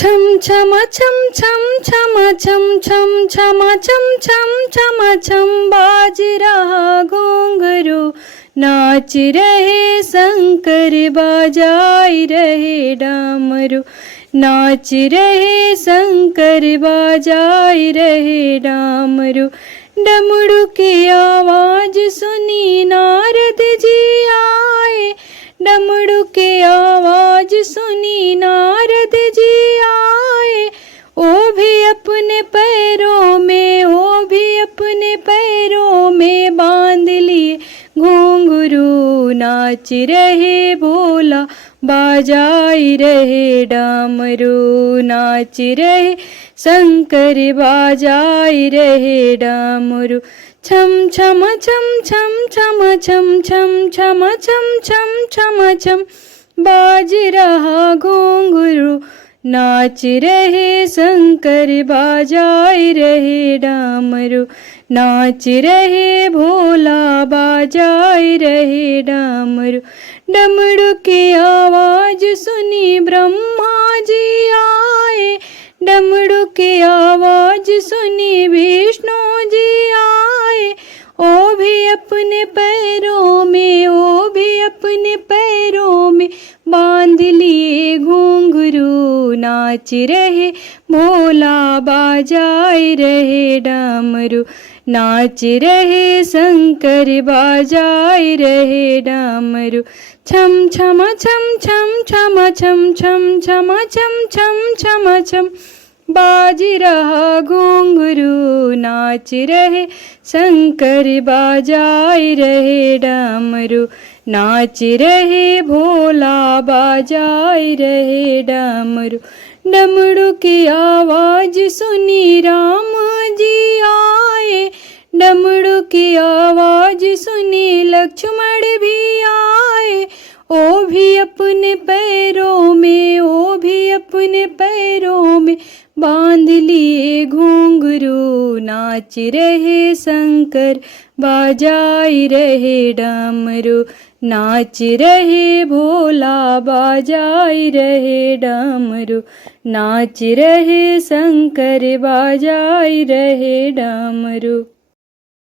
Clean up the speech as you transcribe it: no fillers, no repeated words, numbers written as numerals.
छम छम छम छम छम छम छम छम छम छम छम छम बाज रहा घुंघरू, नाच रहे शंकर बजाई रहे डमरू, नाच रहे शंकर बजाई रहे डमरू। डमरू की आवाज सुनी नारद जी आए, डमरू की आवाज सुनी नारद जी आए। ओ भी अपने पैरों में, ओ भी अपने पैरों में बांध लिए घुंघरू, नाच रहे भोला बाजाई रहे डमरू, नाच रहे शंकर बाजाई रहे डमरू। छम छम छम छम छम छम छम छम छम छम छम छम बाज रहा घुंघरू, नाच रहे शंकर बाजाई रहे डमरू, नाच रहे भोला बाजाई रहे डमरू। डमरू की आवाज सुनी ब्रह्मा जी आए, डमरू की आवाज सुनी विष्णु जी आए। ओ भी अपने पैरों में, ओ भी अपने पैरों में बांध लिए घुंघरू, नाच रहे भोला बाजाई रहे डमरू, नाच रहे शंकर बाजाई रहे डमरू। छम छम छम छम छम छम छम छम छम छम छम छम बाज रहा घुंघरू, नाच रहे शंकर बाजाई रहे डमरू, नाच रहे भोला बाजाई रहे डमरू। डमरू की आवाज सुनी राम जी आए, डमरू की आवाज सुनी लक्ष्मण भी आए। ओ भी अपने पैरों में, ओ भी अपने पैरों में बांध लिए घुंघरू, नाच रहे शंकर बाजाई रहे डमरू, नाच रहे भोला बाजाई रहे डमरू, नाच रहे शंकर बाजाई रहे डमरू।